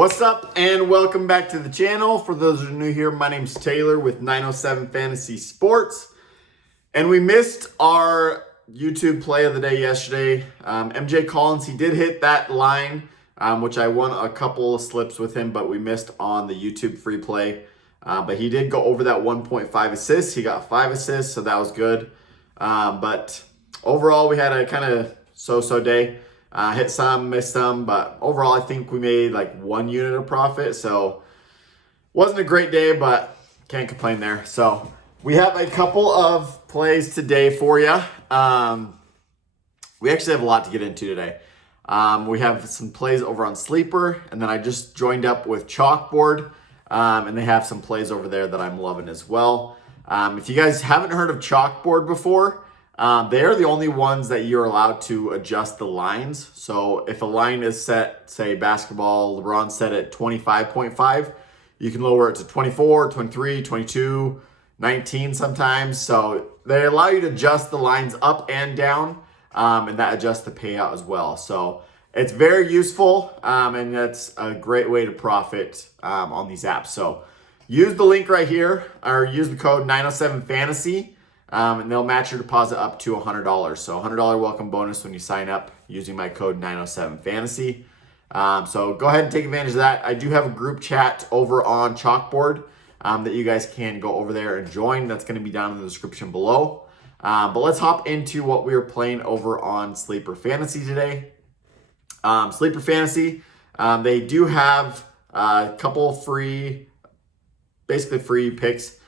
What's up and welcome back to the channel. For those who are new here, my name's Taylor with 907 Fantasy Sports. And we missed our YouTube play of the day yesterday. MJ Collins, he did hit that line, which I won a couple of slips with him, but we missed on the YouTube free play. But he did go over that 1.5 assists. He got 5 assists, so that was good. But overall, we had a kind of so-so day. Hit some, missed some, but overall I think we made like 1 unit of profit. So wasn't a great day, but can't complain there. So we have a couple of plays today for you. We actually have a lot to get into today. We have some plays over on Sleeper, and then I just joined up with Chalkboard, and they have some plays over there that I'm loving as well. If you guys haven't heard of Chalkboard before, they are the only ones that you're allowed to adjust the lines. So if a line is set, say basketball, LeBron set at 25.5, you can lower it to 24, 23, 22, 19 sometimes. So they allow you to adjust the lines up and down, and that adjusts the payout as well. So it's very useful, and that's a great way to profit on these apps. So use the link right here, or use the code 907FANTASY. And they'll match your deposit up to $100. So $100 welcome bonus when you sign up using my code 907FANTASY. So go ahead and take advantage of that. I do have a group chat over on Chalkboard that you guys can go over there and join. That's going to be down in the description below. But let's hop into what we are playing over on Sleeper Fantasy today. Sleeper Fantasy, they do have a couple basically free picks.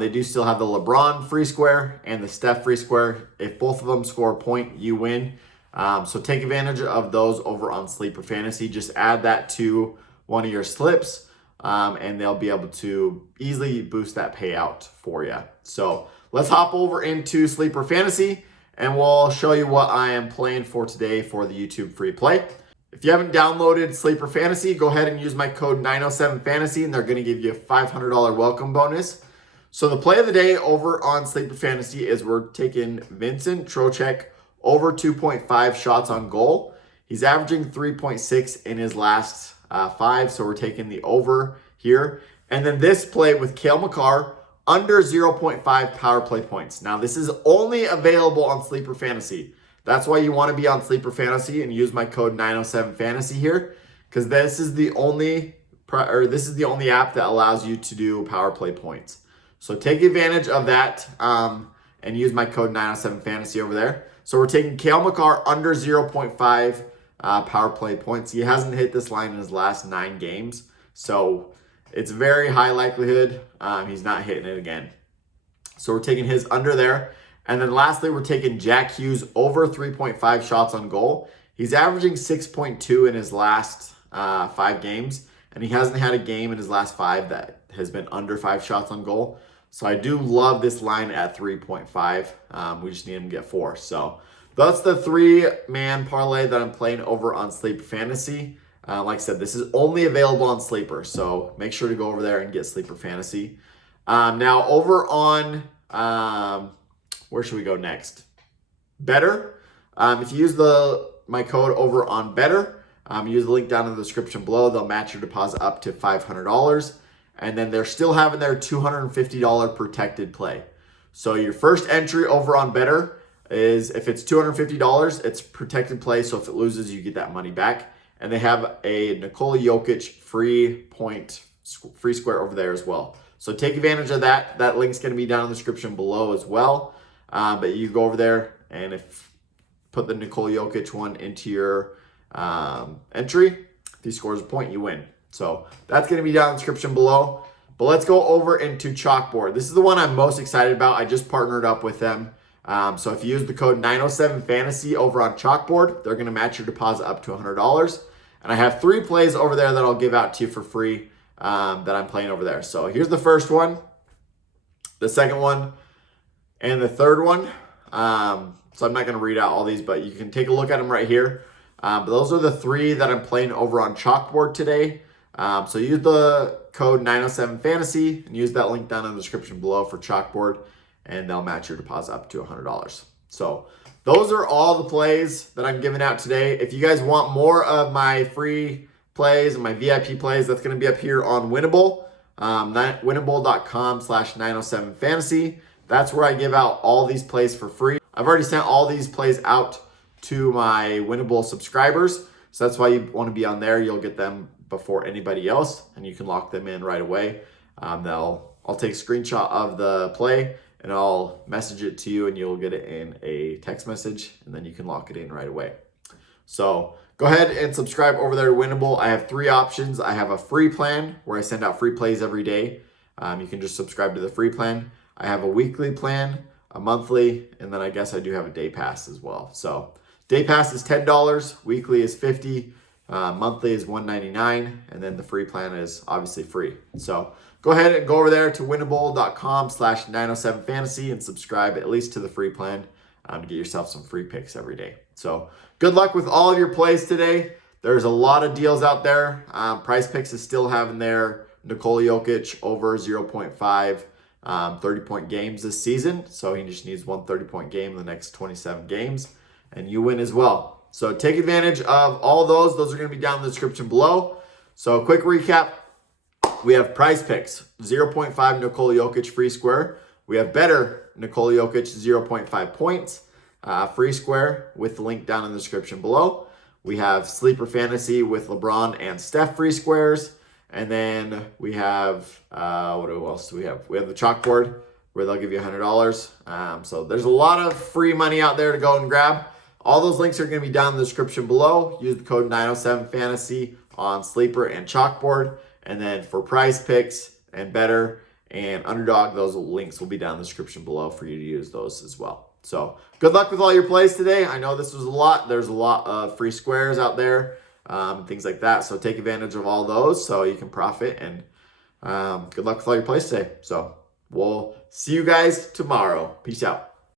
They do still have the LeBron free square and the Steph free square. If both of them score a point, you win. So take advantage of those over on Sleeper Fantasy. Just add that to one of your slips, and they'll be able to easily boost that payout for you. So let's hop over into Sleeper Fantasy, and we'll show you what I am playing for today for the YouTube free play. If you haven't downloaded Sleeper Fantasy, go ahead and use my code 907FANTASY, and they're going to give you a $500 welcome bonus. So the play of the day over on Sleeper Fantasy is we're taking Vincent Trocheck over 2.5 shots on goal. He's averaging 3.6 in his last 5, so we're taking the over here. And then this play with Cale Makar, under 0.5 power play points. Now this is only available on Sleeper Fantasy. That's why you want to be on Sleeper Fantasy and use my code 907FANTASY here, because this is the only app that allows you to do power play points. So take advantage of that and use my code 907FANTASY over there. So we're taking Cale Makar under 0.5 power play points. He hasn't hit this line in his last 9 games. So it's very high likelihood he's not hitting it again. So we're taking his under there. And then lastly, we're taking Jack Hughes over 3.5 shots on goal. He's averaging 6.2 in his last 5 games. And he hasn't had a game in his last 5 that has been under 5 shots on goal. So I do love this line at 3.5. We just need him to get 4. So that's the 3-man parlay that I'm playing over on Sleeper Fantasy. Like I said, this is only available on Sleeper. So make sure to go over there and get Sleeper Fantasy. Now over on, where should we go next? BETR. If you use my code over on BETR, use the link down in the description below. They'll match your deposit up to $500. And then they're still having their $250 protected play. So your first entry over on BETR is, if it's $250, it's protected play. So if it loses, you get that money back. And they have a Nikola Jokic free square over there as well. So take advantage of that. That link's going to be down in the description below as well. But you go over there and put the Nikola Jokic one into your entry. If he scores a point, you win. So that's going to be down in the description below. But let's go over into Chalkboard. This is the one I'm most excited about. I just partnered up with them. So if you use the code 907FANTASY over on Chalkboard, they're going to match your deposit up to $100. And I have 3 plays over there that I'll give out to you for free that I'm playing over there. So here's the first one, the second one, and the third one. So I'm not going to read out all these, but you can take a look at them right here. But those are the 3 that I'm playing over on Chalkboard today. So use the code 907FANTASY and use that link down in the description below for Chalkboard, and they'll match your deposit up to $100. So those are all the plays that I'm giving out today. If you guys want more of my free plays and my VIP plays, that's going to be up here on Winible, Winible.com/907fantasy. That's where I give out all these plays for free. I've already sent all these plays out to my Winible subscribers. So that's why you want to be on there. You'll get them before anybody else and you can lock them in right away. I'll take a screenshot of the play and I'll message it to you and you'll get it in a text message and then you can lock it in right away. So go ahead and subscribe over there to Winible. I have 3 options. I have a free plan where I send out free plays every day. You can just subscribe to the free plan. I have a weekly plan, a monthly, and then I guess I do have a day pass as well. So day pass is $10, weekly is $50, monthly is $199, and then the free plan is obviously free. So go ahead and go over there to Winible.com/907fantasy and subscribe at least to the free plan to get yourself some free picks every day. So good luck with all of your plays today. There's a lot of deals out there. PrizePicks is still having their Nikola Jokic over 0.5 30-point games this season. So he just needs one 30-point game in the next 27 games, and you win as well. So take advantage of all those. Those are going to be down in the description below. So quick recap. We have PrizePicks, 0.5 Nikola Jokic free square. We have better Nikola Jokic, 0.5 points free square with the link down in the description below. We have Sleeper Fantasy with LeBron and Steph free squares. And then we have, what else do we have? We have the Chalkboard where they'll give you $100. So there's a lot of free money out there to go and grab. All those links are going to be down in the description below. Use the code 907fantasy on Sleeper and Chalkboard. And then for PrizePicks and Better and Underdog, those links will be down in the description below for you to use those as well. So good luck with all your plays today. I know this was a lot. There's a lot of free squares out there. Things like that. So take advantage of all those so you can profit, and good luck with all your plays today. So we'll see you guys tomorrow. Peace out.